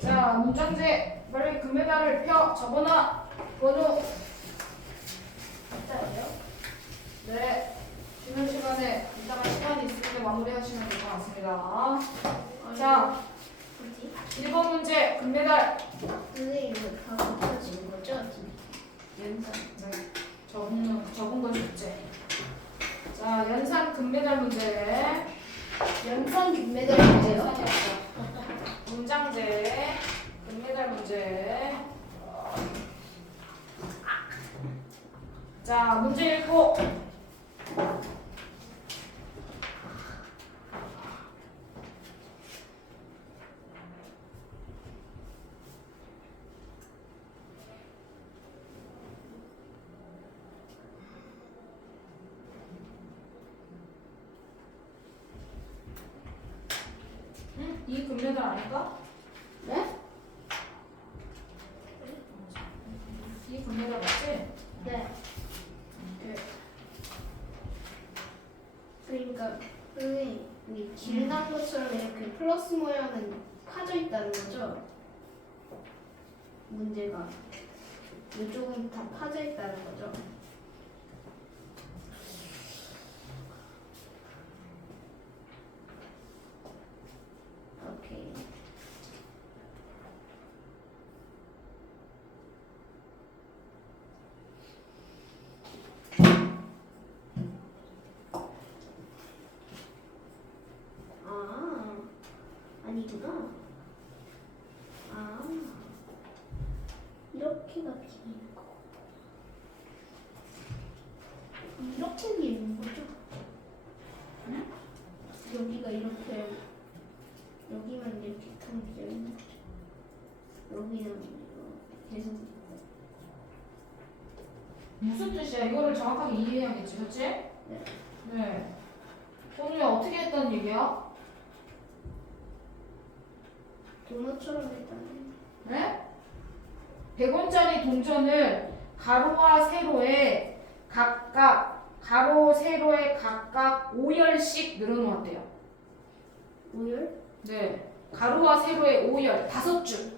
자, 문장제 빨리 금메달을 펴 적어놔. 번호. 진짜예요? 네. 쉬는 시간에 이따가 시간이 있을 때 마무리하시면 될 것 같습니다. 자, 뭐지? 1번 문제 금메달. 선생님 이거 다 고쳐진 거죠? 연산. 네. 적은 건 숙제. 자, 연산 금메달 문제. 연산 금메달 문제요? 연산이었어. 문장제 금메달 문제. 자, 문제 읽고. 응? 이 금메달 아닐까? 네? 이 금메달 맞지? 네. 이렇게. 그러니까 선생님 이 길난 것처럼 이렇게 플러스 모양은 파져 있다는 거죠? 문제가 이쪽은 다 파져 있다는 거죠? 오케이. 아, 아니구나. 아, 이렇게가 비는 거. 이렇게 비는 거죠? 응? 여기가 이렇게, 여기만 이렇게 텅 비어 있는 거죠. 여기는 이거 계속. 무슨 뜻이야? 이거를 정확하게 이해해야겠지, 그렇지? 네. 네. 오늘 어떻게 했다는 얘기야? 도넛처럼 했다는. 네? 100원짜리 동전을 가로와 세로에 각각 가로 세로에 각각 5열씩 늘어놓았대요. 오열? 네. 가로와 세로에 5열, 5줄.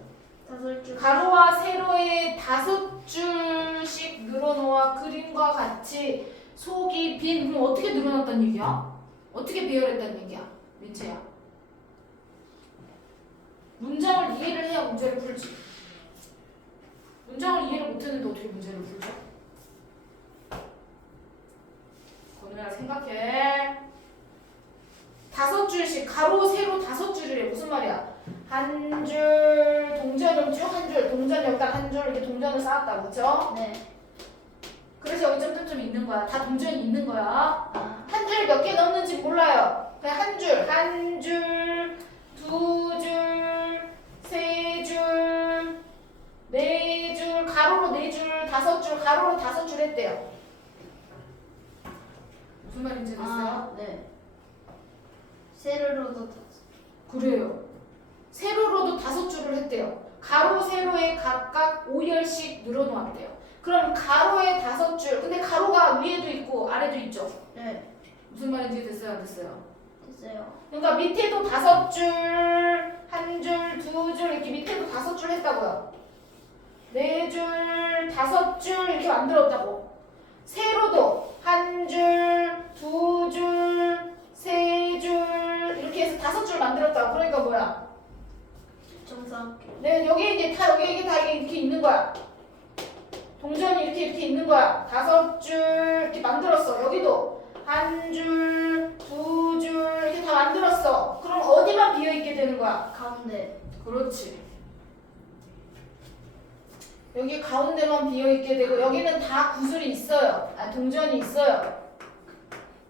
5줄. 가로와 세로에 5줄씩 늘어놓아 그림과 같이 속이 빈. 그럼 어떻게 늘어났다는 얘기야? 어떻게 배열했다는 얘기야? 민채야. 문장을 이해를 해야 문제를 풀지. 문장을 이해를 못했는데 어떻게 문제를 풀죠? 건우야 생각해. 5줄씩 가로 세로 5줄이래. 무슨 말이야? 한 줄 동전을 쭉 한 줄 동전 여기다 한 줄 이렇게 동전을 쌓았다, 그렇죠? 네. 그래서 여기 점점점 있는 거야. 다 동전이 있는 거야. 아, 한 줄 몇 개 넣는지 몰라요. 그냥 한 줄, 두 줄, 세 줄, 네 줄, 가로로 네 줄, 5줄, 가로로 5줄 했대요. 무슨 말인지 됐어요? 아, 네. 세로로도 다. 그래요. 세로로도 5줄을 했대요. 가로, 세로에 각각 5열씩 늘어놓았대요. 그럼 가로에 5줄. 근데 가로가 위에도 있고 아래도 있죠. 네. 무슨 말인지 됐어요? 안 됐어요? 됐어요. 그러니까 밑에도 5줄, 한 줄, 두 줄 이렇게 밑에도 5줄 했다고요. 네 줄, 5줄 이렇게 만들었다고. 세로도 한 줄, 두 줄, 세 줄 이렇게 해서 5줄 만들었다고. 그러니까 뭐야? 정사각형. 네, 여기 이제 다 여기 다 이렇게 있는 거야. 동전이 이렇게 있는 거야. 5줄 이렇게 만들었어. 여기도 한 줄, 두 줄 이렇게 다 만들었어. 그럼 어디만 비어 있게 되는 거야? 가운데. 그렇지. 여기 가운데만 비어 있게 되고 여기는 다 구슬이 있어요. 아, 동전이 있어요.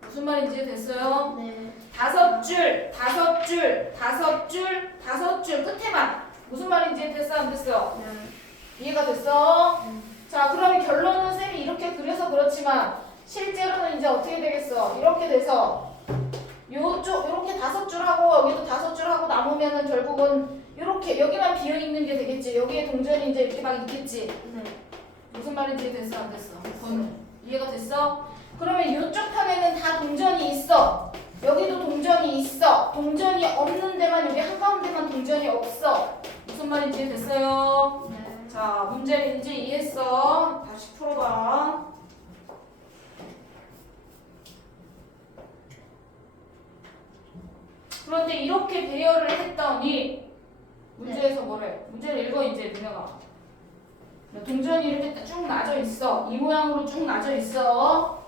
무슨 말인지 됐어요? 네. 5줄, 5줄, 5줄, 5줄 끝에만. 무슨 말인지 됐어 안 됐어? 네. 이해가 됐어? 자, 그러면 결론은 쌤이 이렇게 그려서 그렇지만 실제로는 이제 어떻게 되겠어? 이렇게 돼서 요쪽 이렇게 5줄 하고 여기도 5줄 하고 남으면은 결국은 이렇게 여기만 비어 있는 게 되겠지. 여기에 동전이 이제 이렇게 막 있겠지. 네. 무슨 말인지 됐어 안 됐어? 이해가 됐어? 그러면 이쪽 편에는 다 동전이 있어. 여기도 동전이 있어. 동전이 없는 데만 여기 한가운데만 동전이 없어. 무슨 무슨 말인지 이해됐어요? 네. 자, 문제를 이제 이해했어. 다시 풀어봐. 그런데 이렇게 배열을 했더니 문제에서 뭐래? 문제를 읽어 이제 니네가. 동전이 이렇게 쭉 나져 있어. 이 모양으로 쭉 나져 있어.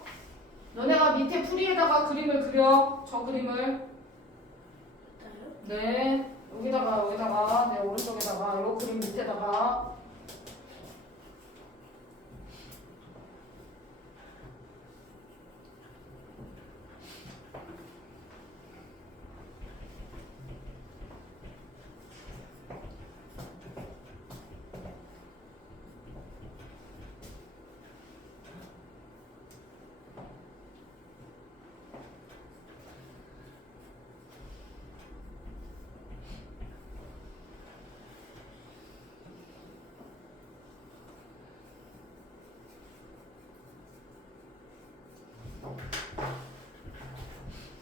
너네가 밑에 풀이에다가 그림을 그려. 저 그림을. 네. 여기다가 내 오른쪽에다가 요 그림 밑에다가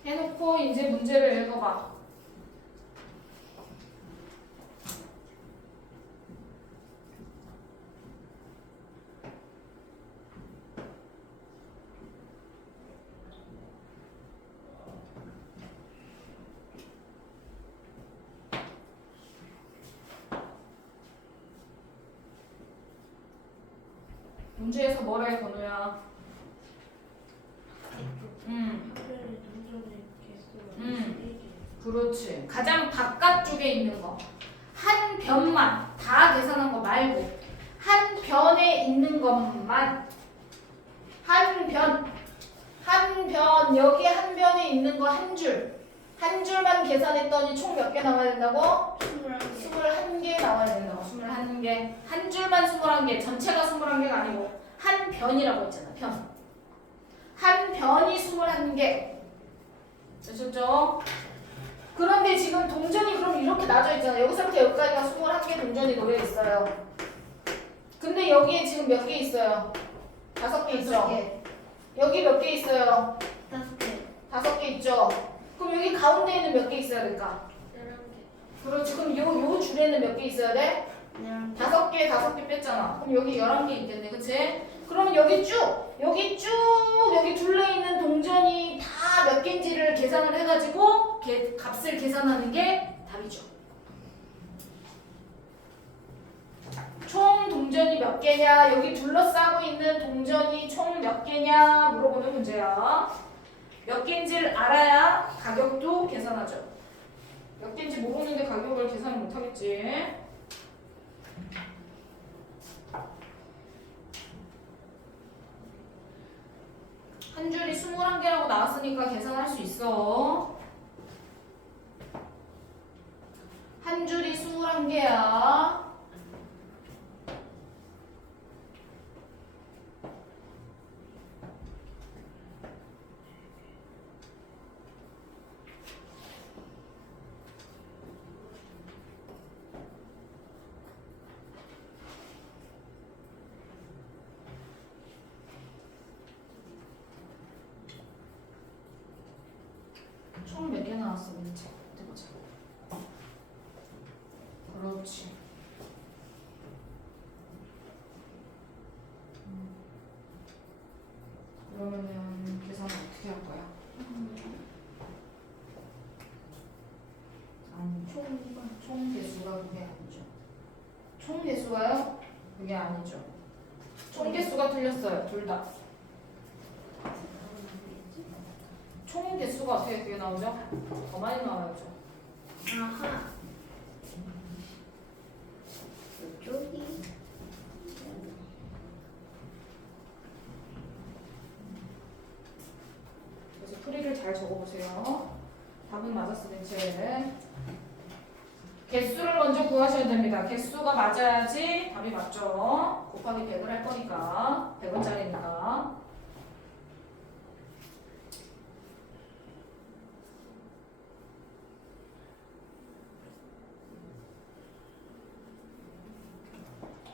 해놓고 이제 문제를 읽어봐. 문제에서 뭐래, 건우야? 그렇지. 가장 바깥쪽에 있는 거. 한 변만 다 계산한 거 말고 한 변에 있는 것만 한 변 여기 한 변에 있는 거 한 줄만 계산했더니 총 몇 개 나와야 된다고? 21개 나와야 된다고. 21개. 한 줄만 21개. 전체가 21개가 아니고 한 변이라고 했잖아. 변. 한 변이 21개. 되셨죠? 그런데 지금 동전이 그럼 이렇게 나져 있잖아. 여기서부터 여기까지가 21개 동전이 놓여 있어요. 근데 여기에 지금 몇 개 있어요? 5개 있죠? 여기 몇 개 있어요? 5개 있죠? 그럼 여기 가운데에는 몇 개 있어야 될까? 그렇지. 그럼 요 줄에는 몇 개 있어야 돼? 5개 뺐잖아. 그럼 여기 11개 있겠네. 그치? 그러면 여기 둘러있는 동전이 다 몇 개인지를 계산을 해가지고 값을 계산하는 게 답이죠. 총 동전이 몇 개냐, 여기 둘러싸고 있는 동전이 총 몇 개냐 물어보는 문제야. 몇 개인지를 알아야 가격도 계산하죠. 몇 개인지 모르는데 가격을 계산을 못하겠지. 한 줄이 21개라고 나왔으니까 계산할 수 있어. 한 줄이 21개야. 총 몇 개 나왔어, 문제? 어디 보자. 그렇지. 그러면은 계산을 어떻게 할 거야? 아니, 총 개수가 그게 아니죠. 총 개수가요? 그게 아니죠. 총 개수가 틀렸어요, 둘 다. 총 개수가 어떻게 그게 나오죠? 더 많이 나와야죠. 아하. 이쪽이. 그래서 풀이를 잘 적어보세요. 답은 맞았으면 제 개수를 먼저 구하셔야 됩니다. 개수가 맞아야지 답이 맞죠. 곱하기 100을 할 거니까 100원짜리니까.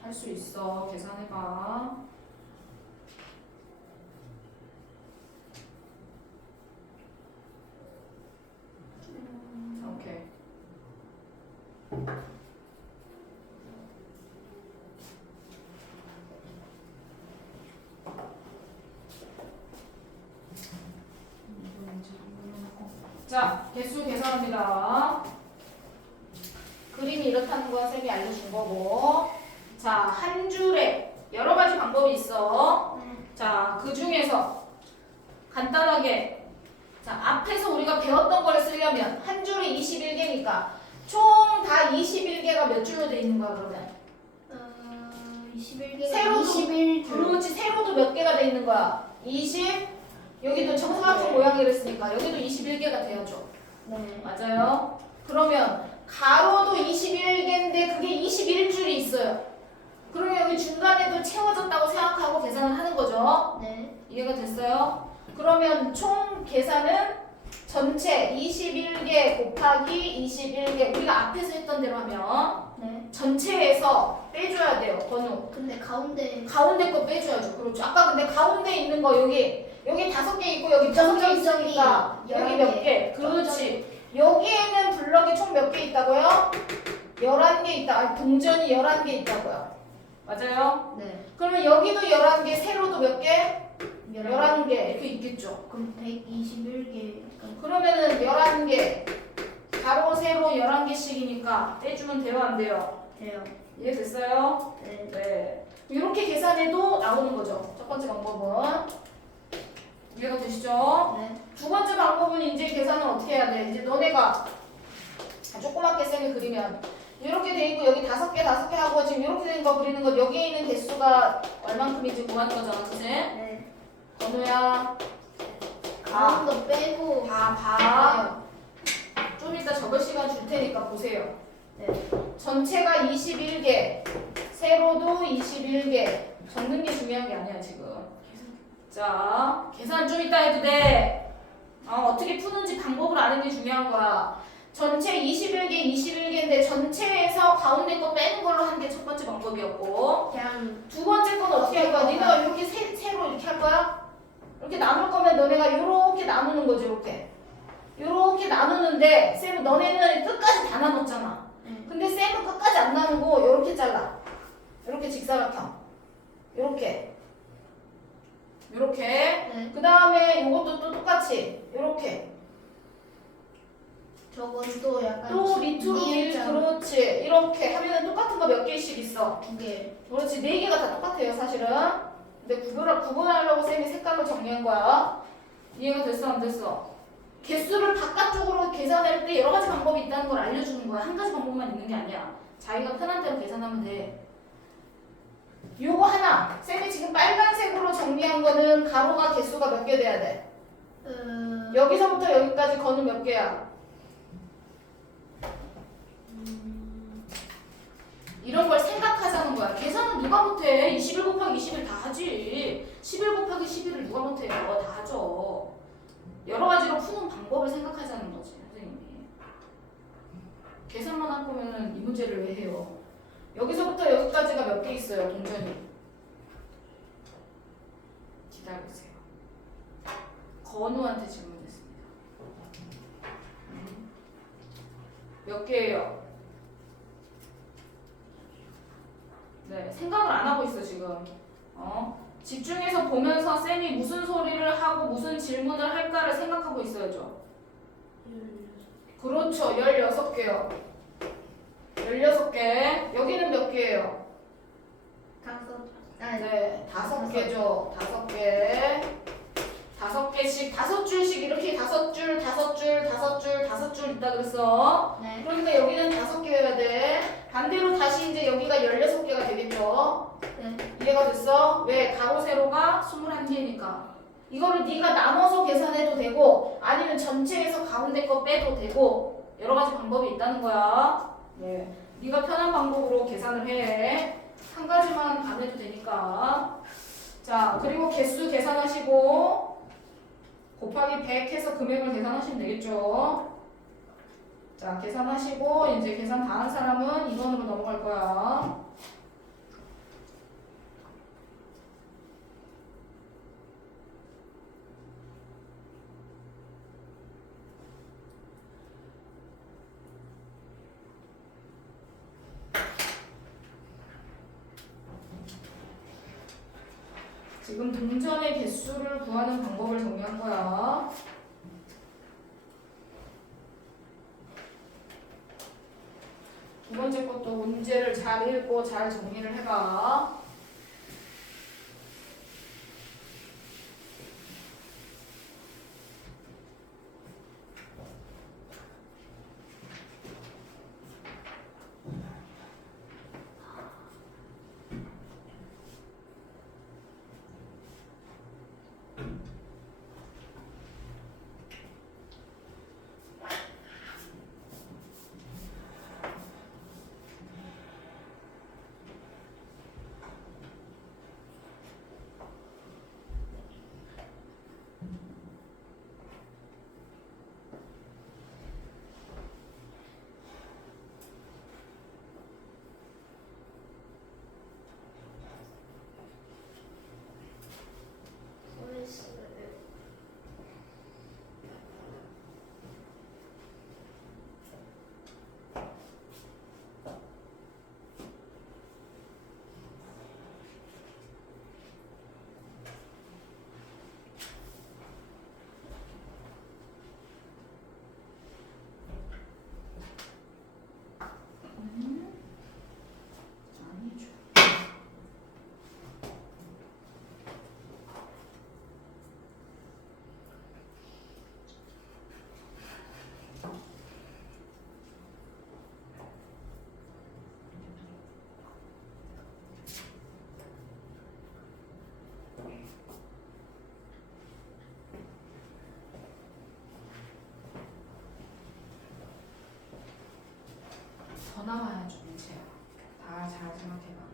할 수 있어. 계산해봐. 오케이. 자, 개수 계산합니다. 그림이 이렇다는 건 쌤이 알려준 거고. 자, 한 줄에 여러 가지 방법이 있어. 자, 그 중에서 간단하게 자, 앞에서 우리가 배웠던 걸 쓰려면 한 줄에 21개니까 총 다 21개가 몇 줄로 돼 있는 거야, 그러면? 21개. 세로도 21줄. 그렇지, 세로도 몇 개가 돼 있는 거야? 20 여기도 정사각형 모양이를 쓰니까 여기도 21개가 돼야죠. 네. 맞아요? 그러면 가로도 21개인데 그게 21줄이 있어요. 그러면 여기 중간에도 채워졌다고 생각하고 계산을 하는 거죠. 네. 이해가 됐어요? 그러면 총 계산은 전체 21개 곱하기 21개 우리가 앞에서 했던 대로 하면 네. 전체에서 빼줘야 돼요. 번호. 근데 가운데 가운데 거 빼줘야죠. 그렇죠. 아까 근데 가운데 있는 거 여기 5개 있고 여기 5개 있으니까 여기 몇 개? 그렇지. 여기에는 블럭이 총 몇 개 있다고요? 11개 있다. 아니, 동전이 11개 있다고요. 맞아요? 네. 그러면 여기도 11개, 세로도 몇 개? 11개. 11개 이렇게 있겠죠. 그럼 121개. 그러면은 11개 가로 세로 11개씩이니까 떼주면 돼요 안 돼요? 돼요. 이해됐어요? 네. 네. 이렇게 계산해도 나오는 거죠. 첫 번째 방법은 이해가 되시죠? 네. 두 번째 방법은 이제 계산을 어떻게 해야 돼? 이제 너네가 조그맣게 쌤이 그리면 이렇게 돼 있고 여기 5개 하고 지금 이렇게 된 거 그리는 거 여기에 있는 개수가 얼만큼인지 구하는 거잖아, 그치? 네. 건우야 가운 거 빼고. 봐. 좀 이따 적을 시간 줄 테니까 보세요. 네. 전체가 21개, 세로도 21개. 적는 게 중요한 게 아니야 지금. 자, 계산 좀 이따 해도 돼. 어떻게 푸는지 방법을 아는 게 중요한 거야. 전체 21개인데 전체에서 가운데 거 빼는 걸로 하는 게 첫 번째 방법이었고 그냥 두 번째 건 어떻게 할 거야? 네가 이렇게 세로 이렇게 할 거야? 이렇게 나눌 거면 너네가 이렇게 나누는 거지 이렇게. 이렇게 나누는데 쌤은 너네는 끝까지 다 나눴잖아. 네. 근데 쌤은 끝까지 안 나누고 이렇게 잘라. 이렇게 직사각형. 이렇게. 네. 그 다음에 이것도 또 똑같이 이렇게. 저건 또 약간 또 밑으로 그렇지. 이렇게 하면은 똑같은 거 몇 개씩 있어. 2개. 그렇지. 4개가 다 똑같아요 사실은. 근데 구분하려고 쌤이 색깔로 정리한 거야. 이해가 됐어 안 됐어? 개수를 바깥쪽으로 계산할 때 여러 가지 방법이 있다는 걸 알려주는 거야. 한 가지 방법만 있는 게 아니야. 자기가 편한 대로 계산하면 돼. 요거 하나. 쌤이 지금 빨간색으로 정리한 거는 가로가 개수가 몇 개 돼야 돼? 여기서부터 여기까지 거는 몇 개야? 이런 걸 생각하자는 거야. 계산은 누가 못해? 21 곱하기 21 다 하지. 11 곱하기 11을 누가 못해요? 다 하죠. 여러 가지로 푸는 방법을 생각하자는 거지, 선생님이. 계산만 할 거면 이 문제를 왜 해요? 여기서부터 여기까지가 몇 개 있어요, 동전이? 기다려보세요. 건우한테 질문했습니다. 몇 개예요? 네, 생각을 안 하고 있어 지금. 집중해서 보면서 쌤이 무슨 소리를 하고 무슨 질문을 할까를 생각하고 있어야죠. 그렇죠, 16개요. 16개. 여기는 몇 개예요? 5. 네, 5개죠. 5개. 5개씩, 5줄씩 이렇게 5줄, 5줄, 5줄, 5줄 있다 그랬어. 네. 그러니까 여기는 5개여야 돼. 반대로 다시 이제 여기가 16개가 되겠죠. 네. 이해가 됐어? 왜? 가로 세로가 21개니까. 이거를 네가 나눠서 계산해도 되고 아니면 전체에서 가운데 거 빼도 되고 여러 가지 방법이 있다는 거야. 네. 네가 편한 방법으로 계산을 해. 한 가지만 안 해도 되니까. 자, 그리고 개수 계산하시고 곱하기 100 해서 금액을 계산하시면 되겠죠. 자, 계산하시고 이제 계산 다 한 사람은 2번으로 넘어갈 거야. 지금 동전의 개수를 구하는 방법을 정리한 거야. 두 번째 것도 문제를 잘 읽고 잘 정리를 해봐. 아니죠. 더 나와야죠, 문제야. 다 잘 생각해봐.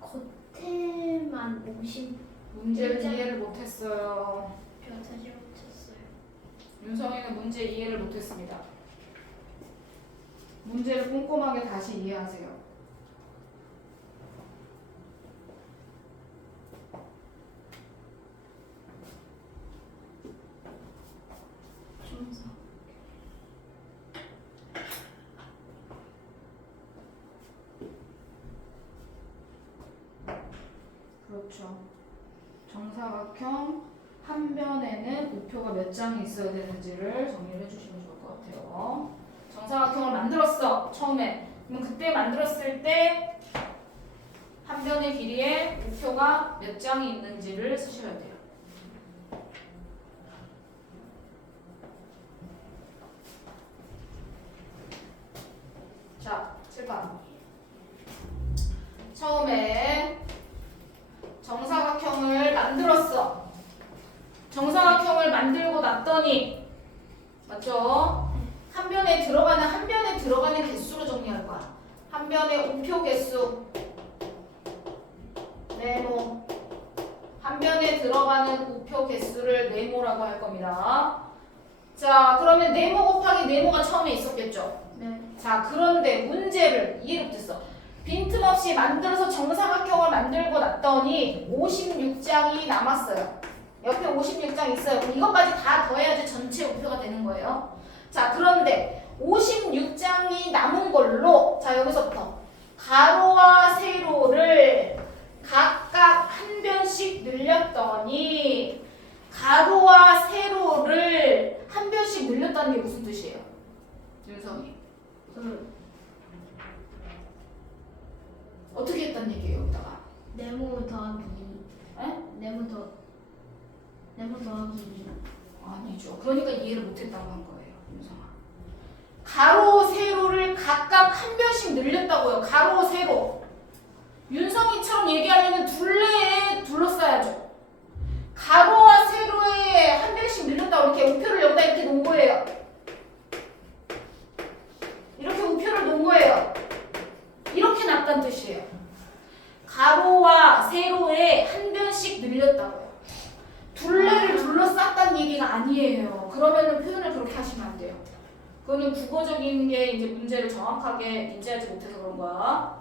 겉에만 50 문제를 진짜? 이해를 못했어요. 다시 못했어요. 윤성이는 문제 이해를 못했습니다. 문제를 꼼꼼하게 다시 이해하세요. 정사. 그렇죠. 정사각형 한 변에는 우표가 몇 장이 있어야 되는지를 정리를 해주시면 좋을 것 같아요. 정사각형을 만들었어, 처음에. 그럼 그때 만들었을 때 한 변의 길이에 우표가 몇 장이 있는지를 쓰셔야 돼요. 자, 7번. 처음에 정사각형을 만들었어. 정사각형을 만들고 났더니, 맞죠? 한 변에 들어가는 개수로 정리할 거야. 한 변의 우표 개수 네모. 한 변에 들어가는 우표 개수를 네모라고 할 겁니다. 자, 그러면 네모 곱하기 네모가 처음에 있었겠죠? 네. 자, 그런데 문제를 이해를 못했어. 빈틈없이 만들어서 정사각형을 만들고 났더니 56장이 남았어요. 옆에 56장 있어요. 그럼 이것까지 다 더해야지 전체 우표가 되는 거예요. 자, 그런데 56장이 남은 걸로, 자, 여기서부터 가로와 세로를 각각 한 변씩 늘렸더니, 가로와 세로를 한 변씩 늘렸다는 게 무슨 뜻이에요? 윤성이. 어떻게 했단 얘기예요, 여기다가? 네모 더하기 에? 네모 더하기 2. 아니죠. 그러니까 이해를 못했다고 한 거예요, 윤성아. 가로, 세로를 각각 한 변씩 늘렸다고요. 가로, 세로. 윤성이처럼 얘기하려면 둘레에 둘러싸야죠. 가로와 세로에 한 변씩 늘렸다고 이렇게 우표를 여기다 이렇게 놓은 거예요. 이렇게 우표를 놓은 거예요. 이렇게 놨다는 뜻이에요. 가로와 세로에 한 변씩 늘렸다고요. 둘레를 둘러쌌다는 얘기가 아니에요. 그러면은 표현을 그렇게 하시면 안 돼요. 그거는 국어적인 게 이제 문제를 정확하게 인지하지 못해서 그런 거야.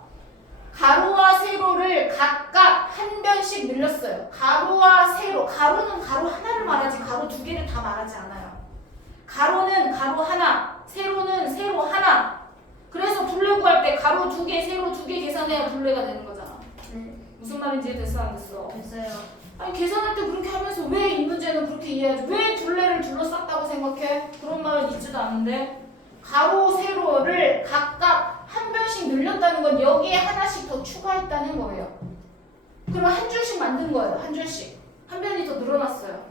가로와 세로를 각각 한 변씩 늘렸어요. 가로와 세로. 가로는 가로 하나를 말하지 가로 두 개를 다 말하지 않아요. 가로는 가로 하나, 세로는 세로 하나. 그래서 둘레 구할 때 가로 두 개, 세로 두 개 계산해야 둘레가 되는 거잖아. 네. 무슨 말인지 됐어 안 됐어? 됐어요. 아니 계산할 때 그렇게 하면서 왜 이 문제는 그렇게 이해하지? 왜 둘레를 둘러쌌다고 생각해? 그런 말은 있지도 않은데. 가로, 세로를 각각 한 변씩 늘렸다는 건 여기에 하나씩 더 추가했다는 거예요. 그러면 한 줄씩 만든 거예요. 한 줄씩. 한 변이 더 늘어났어요.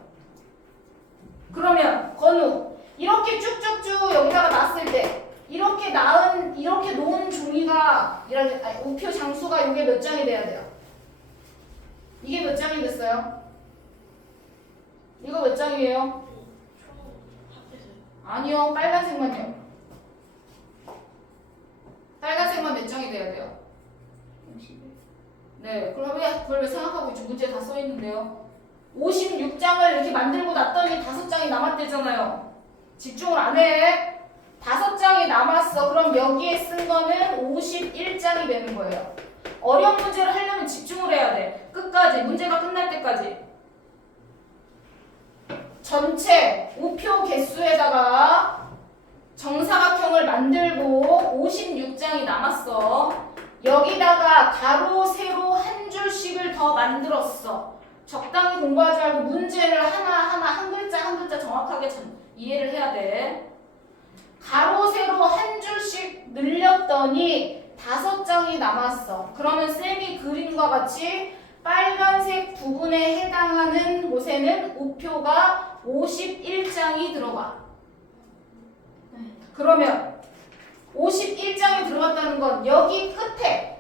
그러면 건우 이렇게 쭉쭉쭉 여기다가 놨을 때 이렇게 놓은 종이가 우표 장수가 이게 몇 장이 돼야 돼요? 이게 몇 장이 됐어요? 이거 몇 장이에요? 아니요, 빨간색만요. 빨간색만 몇 장이 돼야 돼요? 네, 그걸 왜 생각하고 있죠? 문제에 다 써있는데요. 56장을 이렇게 만들고 났더니 5장이 남았대잖아요. 집중을 안 해. 5장이 남았어. 그럼 여기에 쓴 거는 51장이 되는 거예요. 어려운 문제를 하려면 집중을 해야 돼. 끝까지, 문제가 끝날 때까지. 전체 우표 개수에다가 정사각형을 만들고 56장이 남았어. 여기다가 가로, 세로 한 줄씩을 더 만들었어. 적당히 공부하지 말고 문제를 하나하나 한 글자 한 글자 정확하게 이해를 해야 돼. 가로, 세로 한 줄씩 늘렸더니 5장이 남았어. 그러면 쌤이 그림과 같이 빨간색 부분에 해당하는 곳에는 우표가 51장이 들어가. 그러면 51장이 들어갔다는 건 여기 끝에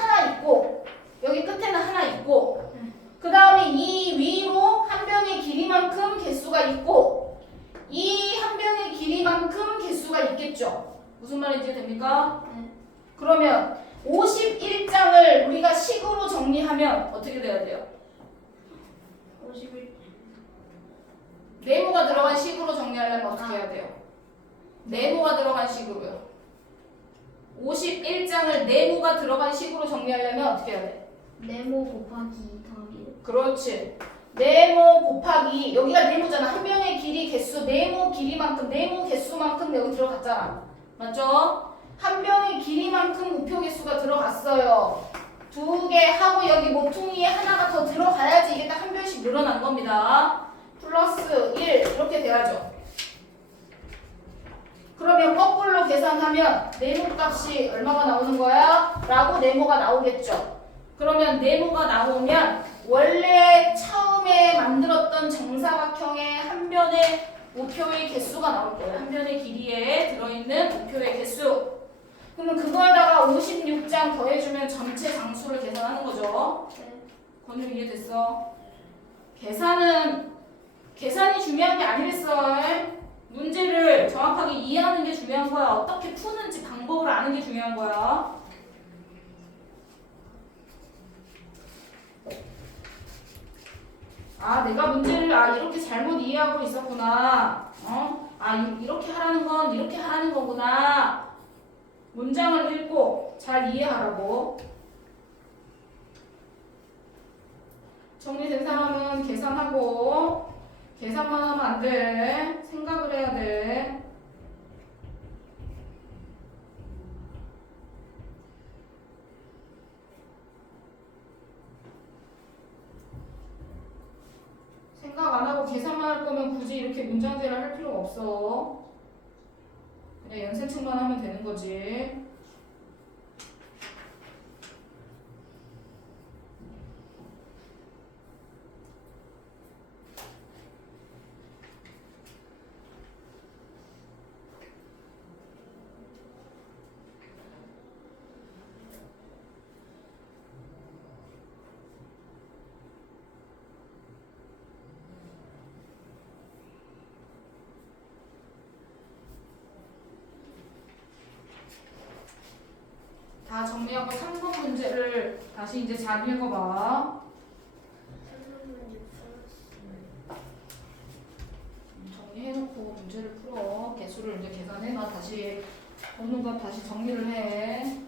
하나 있고 여기 끝에는 하나 있고 그 다음에 이 위로 한 변의 길이만큼 개수가 있고 이 한 변의 길이만큼 개수가 있겠죠. 무슨 말인지 됩니까? 그러면 51장을 우리가 식으로 정리하면 어떻게 돼야 돼요? 51. 네모가 들어간 식으로 정리하려면 어떻게 해야 돼요? 네모가 들어간 식으로요. 51장을 네모가 들어간 식으로 정리하려면 어떻게 해야 돼? 네모 곱하기 2 더하기 1. 그렇지. 네모 곱하기 여기가 네모잖아. 한 변의 길이 개수 네모 길이만큼 네모 개수만큼 여기 들어갔잖아. 맞죠? 한 변의 길이만큼 우표 개수가 들어갔어요. 2개 하고 여기 모퉁이에 하나가 더 들어가야지 이게 딱 한 변씩 늘어난 겁니다. 플러스 1 이렇게 돼야죠. 그러면 거꾸로 계산하면 네모 값이 얼마가 나오는 거야? 라고 네모가 나오겠죠. 그러면 네모가 나오면 원래 처음에 만들었던 정사각형의 한 변의 우표의 개수가 나올 거예요. 한 변의 길이에 들어있는 우표의 개수. 그러면 그거에다가 56장 더해주면 전체 장수를 계산하는 거죠. 건우 이해됐어? 계산이 중요한 게 아니랬어. 문제를 정확하게 이해하는 게 중요한 거야. 어떻게 푸는지 방법을 아는 게 중요한 거야. 아, 내가 문제를 이렇게 잘못 이해하고 있었구나. 이렇게 하라는 건 이렇게 하라는 거구나. 문장을 읽고 잘 이해하라고. 정리된 사람은 계산하고 계산만 하면 안 돼. 생각을 해야 돼. 생각 안 하고 계산만 할 거면 굳이 이렇게 문장제를 할 필요가 없어. 그냥 연산책만 하면 되는 거지. 다 정리하고 3번 문제를 다시 이제 잘 읽어봐. 정리해놓고 문제를 풀어. 개수를 이제 계산해가 다시 번호가 다시 정리를 해.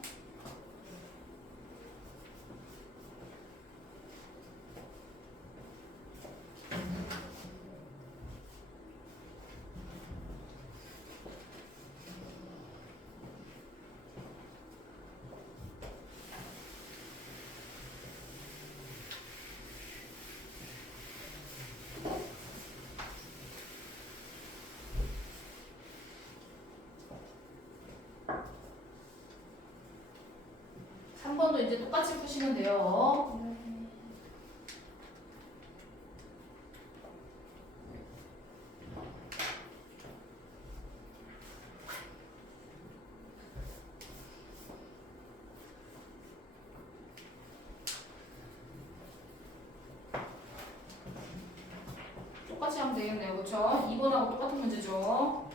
한 번도 이제 똑같이 푸시면 돼요. 똑같이 하면 되겠네요. 그쵸? 2번하고 똑같은 문제죠.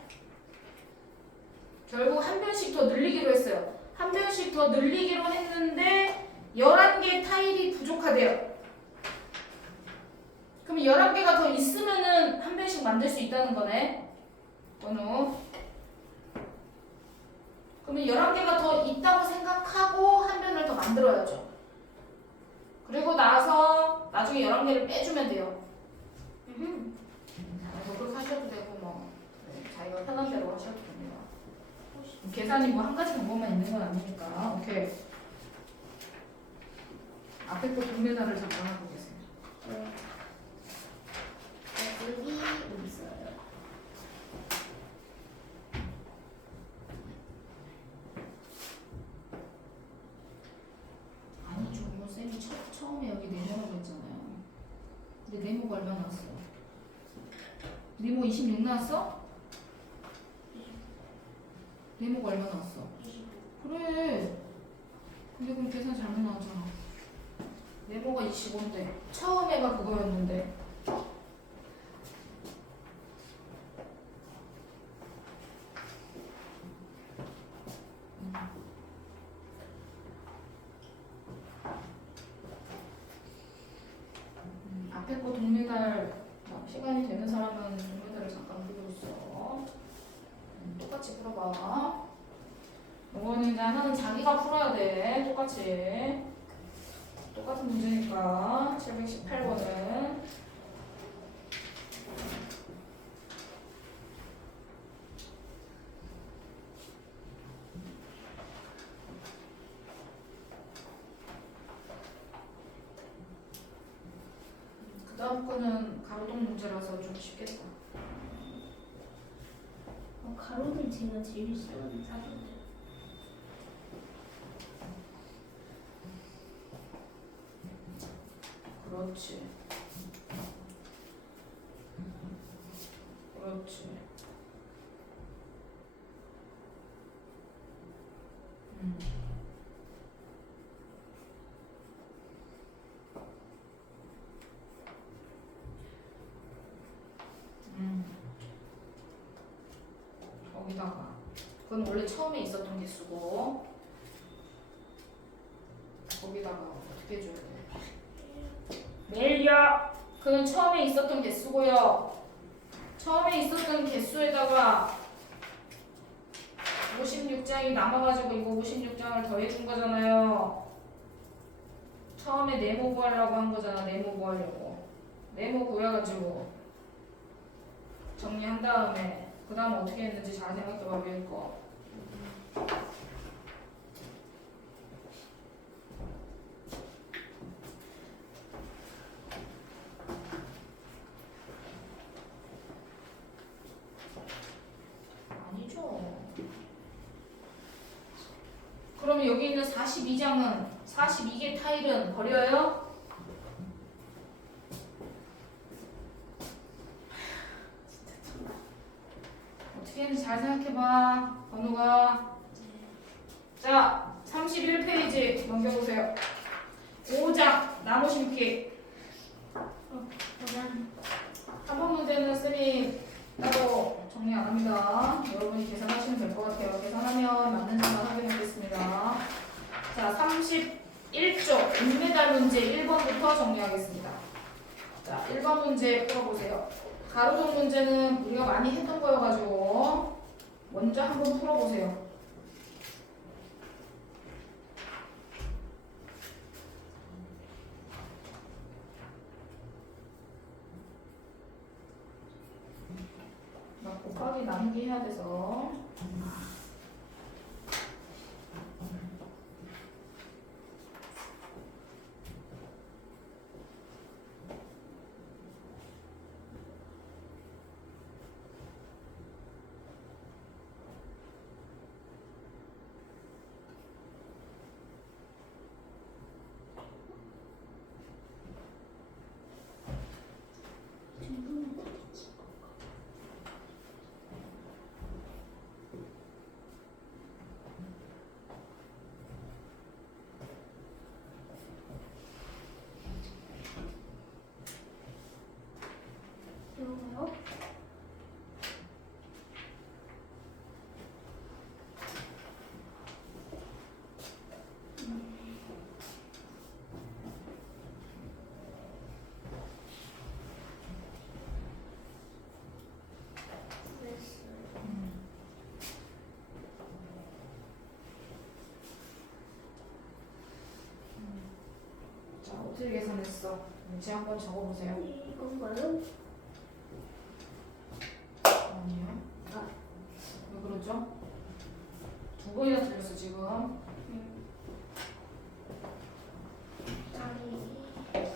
결국 한 변씩 더 늘리기로 했어요. 한 변씩 더 늘리기로 했는데 11개 타일이 부족하대요. 그럼 11개가 더 있으면은 한 변씩 만들 수 있다는 거네. 번호. 그러면 11개가 더 있다고 생각하고 한 변을 더 만들어야죠. 그리고 나서 나중에 11개를 빼주면 돼요. 뭐 그렇게 하셔도 되고 뭐 자기가 편한 대로 하셔도 됩니다. 계산이 뭐 한 가지 방법만 있는 건 아니니까. 오케이. 앞에 거 동메달을 잠깐 하고 계세요. 여기 있어요. 아니죠. 뭐 쌤이 처음에 여기 내려라고 했잖아요. 근데 네모가 얼마 나왔어? 네모 26 나왔어? 네모가 얼마 나왔어? 그래. 근데 그럼 계산 잘못 나왔잖아. 네모가 25인데 처음에가 그거였는데. 앞에 거 동메달 시간이 되는 사람은 동메달을 잠깐 풀고 있어. 똑같이 풀어봐. 이거는 이제 하나는 자기가 풀어야 돼. 똑같이. 똑같은 문제니까 718번은 그 다음 거는 가로동 문제라서 좀 쉽겠다. 가로등 제가 제일 싫어하는 사람인데. 그렇지. 그렇지. 거기다가 그건 원래 처음에 있었던 개수고 거기다가 어떻게 해줘야 돼? 매일요. 그건 처음에 있었던 개수고요. 처음에 있었던 개수에다가 56장이 남아가지고 이거 56장을 더해준 거잖아요. 처음에 네모 구하려고 한 거잖아. 네모 구하려고. 네모 구해가지고 정리한 다음에 그 다음 어떻게 했는지 잘 생각해봐. 위에 거. 아니죠. 그럼 여기 있는 42장은 42개 타일은 버려요? 어떻게 했는지 잘 생각해봐. 번호가. 자, 31페이지 넘겨보세요. 5장 나무 심기. 3번 문제는 쌤이 따로 정리 안 합니다. 여러분이 계산하시면 될 것 같아요. 계산하면 맞는지만 확인하겠습니다. 자, 31쪽 인메달 문제 1번부터 정리하겠습니다. 자, 1번 문제 풀어보세요. 가로등 문제는 우리가 많이 했던 거여가지고 먼저 한번 풀어보세요. 나 곱하기 나누기 해야 돼서 이거요? 자, 어떻게 계산했어? 문제 한번 적어보세요. 이건가요? 아니요. 왜 그러죠? 두 번이나 틀렸어 지금. 다리.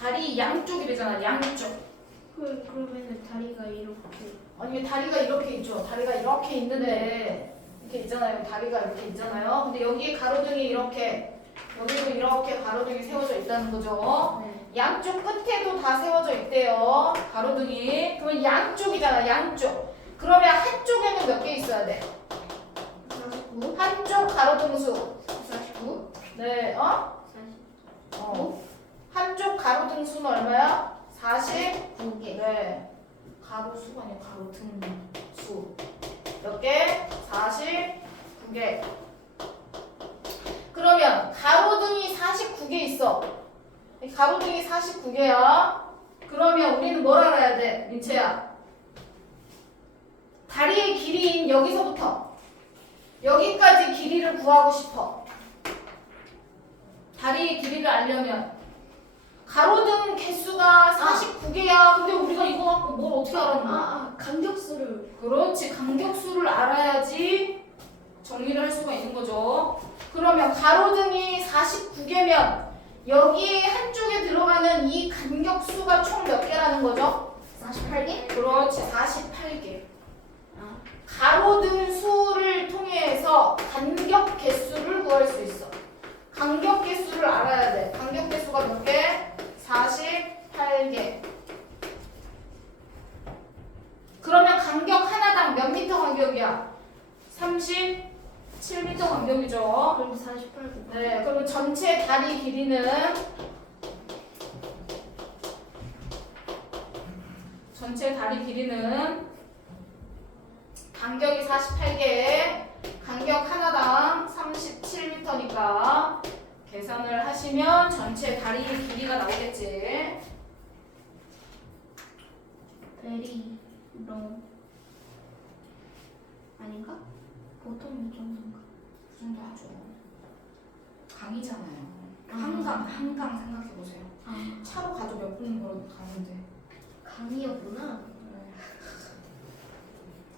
다리 양쪽이래잖아. 양쪽. 그러면은 다리가 이렇게. 아니 다리가 이렇게 있죠. 다리가 이렇게 있는데 이렇게 있잖아요. 다리가 이렇게 있잖아요. 근데 여기에 가로등이 이렇게 여기도 이렇게 가로등이 세워져 있다는 거죠. 네. 양쪽 끝에도 다 세워져 있대요. 가로등이. 그러면 양쪽이잖아. 양쪽. 그러면 한쪽에는 몇 개 있어야 돼? 49. 한쪽 가로등 수. 49. 네, 어? 49. 한쪽 가로등 수는 얼마야? 40. 9개. 네. 가로 수가 아니고 가로 등 수. 몇 개? 49개. 그러면 가로등이 49개 있어. 가로등이 49개야. 그러면 우리는 뭘 알아야 돼? 민채야. 다리의 길이인 여기서부터 여기까지 길이를 구하고 싶어. 다리의 길이를 알려면 가로등 개수가 49개야. 근데 우리가 이거 갖고 뭘 어떻게 알았나? 간격수를. 그렇지. 간격수를 알아야지 정리를 할 수가 있는 거죠. 그러면 가로등이 49개면 여기에 한쪽에 들어가는 이 간격수가 총 몇 개라는 거죠? 48개? 그렇지. 48개. 가로등 수를 통해서 간격 개수를 구할 수 있어. 간격 개수를 알아야 돼. 간격 개수가 몇 개? 48개. 그러면 간격 하나당 몇 미터 간격이야? 37m 간격이죠. 그럼 48개. 네, 그럼 전체 다리 길이는 간격이 48개, 간격 하나당 37m니까 계산을 하시면 전체 다리 길이가 나오겠지. 베리 롱 아닌가? 보통 이 정도인가? 그 정도 하죠. 강이잖아요. 한강 생각해보세요. 차로 가도 몇 분 걸어도 가는데. 강이었구나.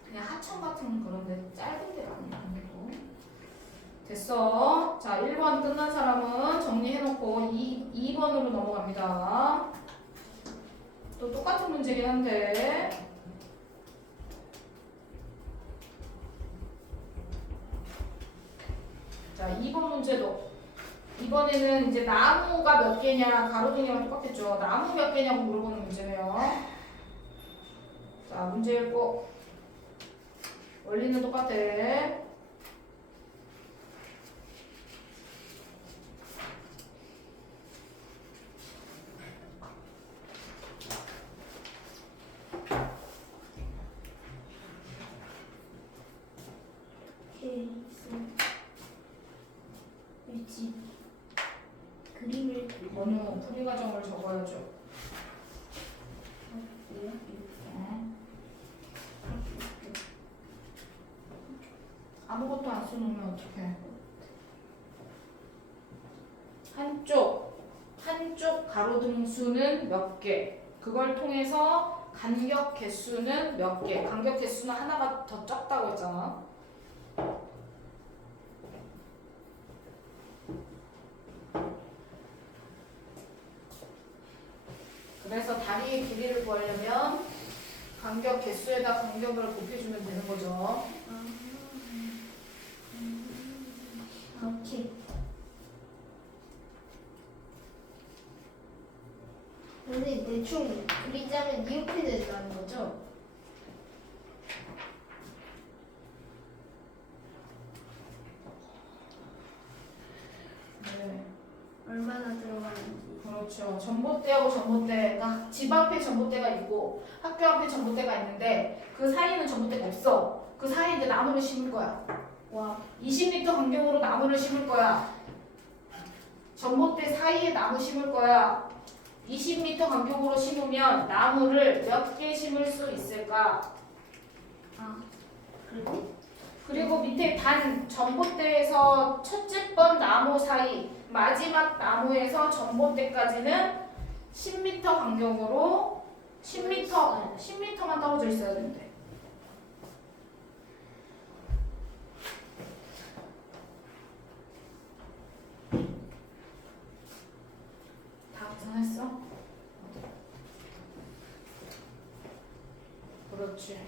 그냥 하천 같은 그런데 짧은 데가 아니야. 아무래도. 됐어. 자, 1번 끝난 사람은 정리해놓고 2번으로 넘어갑니다. 또 똑같은 문제긴 한데. 자, 2번 문제도. 이번에는 이제 나무가 몇 개냐, 가로등이랑 똑같겠죠. 나무 몇 개냐고 물어보는 문제네요. 자, 문제 읽고. 원리는 똑같아. 일지 그림을 번호 풀이 과정을 적어야죠. 아무것도 안 써놓으면 어떡해. 한쪽 가로등 수는 몇 개. 그걸 통해서 간격 개수는 몇 개. 간격 개수는 하나가 더 적다고 했잖아. 그래서 다리의 길이를 구하려면 간격 개수에다 간격을 곱해주면 되는 거죠. 오케이. 근데 대충 그리자면 이렇게 된다는 거죠? 네. 얼마나 들어가는지. 그렇죠. 전봇대하고 전봇대가 집 앞에 전봇대가 있고 학교 앞에 전봇대가 있는데 그 사이에는 전봇대가 없어. 그 사이에 이제 나무를 심을 거야. 와, 20m 간격으로 나무를 심을 거야. 전봇대 사이에 나무 심을 거야. 20m 간격으로 심으면 나무를 몇 개 심을 수 있을까? 아, 그리고 밑에 단 전봇대에서 첫째 번 나무 사이 마지막 나무에서 전봇대까지는 10m 간격으로 10m만 떨어져 있어야 된대. 다 계산했어? 그렇지.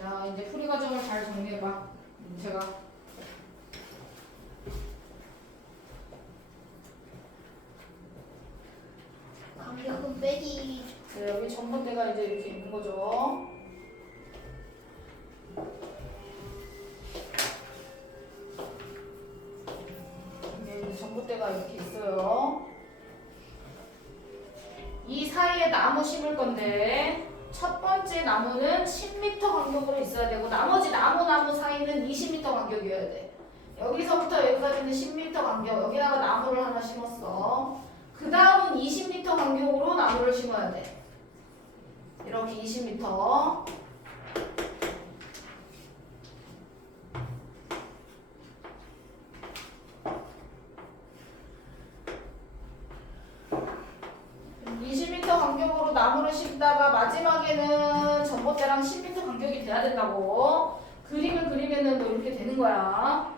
자, 이제 풀이 과정을 잘 정리해봐. 제가 간격은 빼기. 네, 여기 전봇대가 이제 이렇게 있는 거죠. 네, 전봇대가 이렇게 있어요. 이 사이에 나무 심을 건데 첫 번째 나무는 10m 간격으로 있어야 되고 나머지 나무 사이는 20m 간격이어야 돼. 여기서부터 여기까지는 10m 간격. 여기다가 나무를 하나 심었어. 그 다음은 20m 간격으로 나무를 심어야 돼. 이렇게 20m. 간격으로 나무를 심다가 마지막에는 전봇대랑 10m 간격이 돼야 된다고. 그림을 그리면은 뭐 이렇게 되는 거야.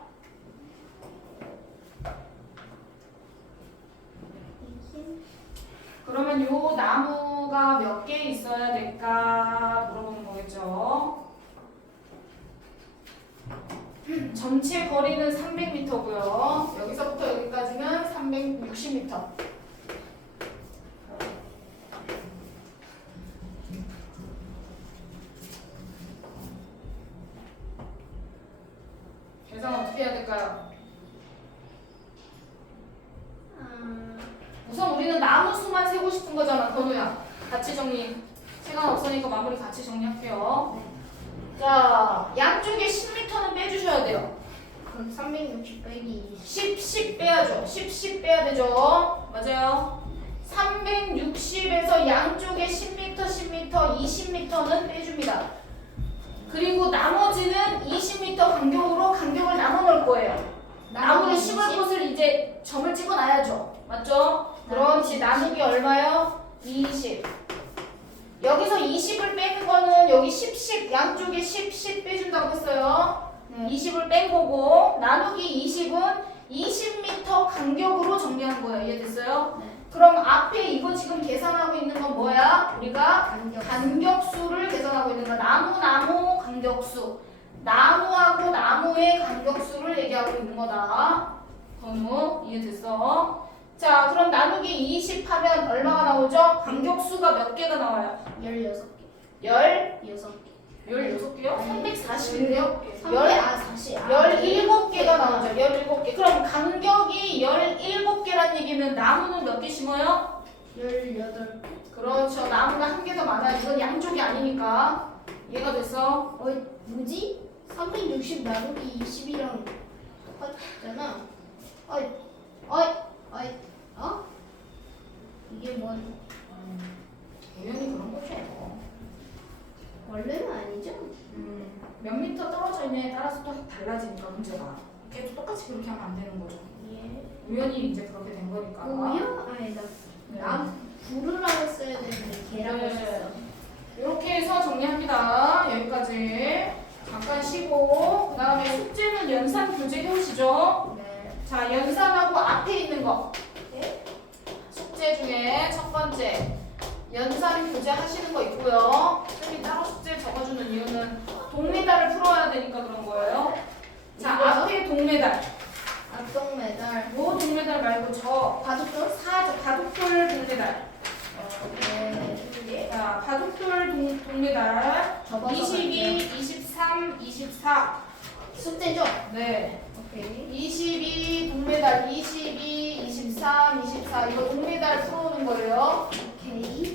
그러면 요 나무가 몇 개 있어야 될까 물어보는 거겠죠. 전체 거리는 300m고요. 여기서부터 여기까지는 360m. 계산 어떻게 해야 될까요? 우선 우리는 나무 수만 세고 싶은 거잖아, 건우야. 같이 정리. 시간 없으니까 마무리 같이 정리할게요. 자, 양쪽에 10m는 빼주셔야 돼요. 그럼 360 빼기 10 빼야죠. 10 빼야 되죠. 맞아요. 360에서 양쪽에 10m, 20m는 빼줍니다. 그리고 나머지는 20m 간격으로 간격을 나눠 놓을 거예요. 나무를 심을 곳을 이제 점을 찍어 놔야죠. 맞죠? 그렇지. 나누기 얼마요? 20. 여기서 20을 빼는 거는 여기 10 양쪽에 10 빼준다고 했어요. 20을 뺀 거고 나누기 20은 20m 간격으로 정리한 거예요. 이해됐어요? 네. 그럼 앞에 이거 지금 계산하고 있는 건 뭐야? 우리가 간격수를 계산하고 있는 거야. 나무 간격수. 나무하고 나무의 간격수를 얘기하고 있는 거다. 건우 이해됐어? 자, 그럼 나누기 20 하면 얼마가 나오죠? 간격수가 몇 개가 나와요? 16개 16개요? 340인데요? 40 17개가 나오죠. 17개. 그럼 간격이 17개란 얘기는 나무는 몇 개 심어요? 18개 그렇죠. 나무가 한 개 더 많아. 이건 양쪽이 아니니까. 얘가 됐어. 뭐지? 360 나누기 20이랑 똑같잖아. 이게 뭔? 당연히 그런 거죠. 원래는 아니죠? 몇 미터 떨어져 있냐에 따라서 또 달라지니까 문제가. 걔도 똑같이 그렇게 하면 안 되는 거죠. 예. 우연히 이제 그렇게 된 거니까. 뭐야? 아니 나 부르라고 써야 되는데 걔라고 네. 썼어. 이렇게 해서 정리합니다. 여기까지. 잠깐 쉬고 그 다음에 숙제는 연산 교재 해오시죠. 네. 자, 연산하고 앞에 있는 거. 네? 숙제 중에 첫 번째 연산 교재 하시는 거 있고요. 쌤이 따로 숙제 적어주는 이유는 동메달을 풀어야 되니까 그런 거예요. 자, 이거요? 앞에 동메달. 앞동 메달. 요 동메달 말고 저 바둑돌? 바둑돌 동메달. 네. 자, 바둑돌 동메달. 접어서 22, 23, 24. 숙제죠? 네. 오케이. 22 동메달, 22, 23, 24. 이거 동메달 풀어오는 거예요. 오케이.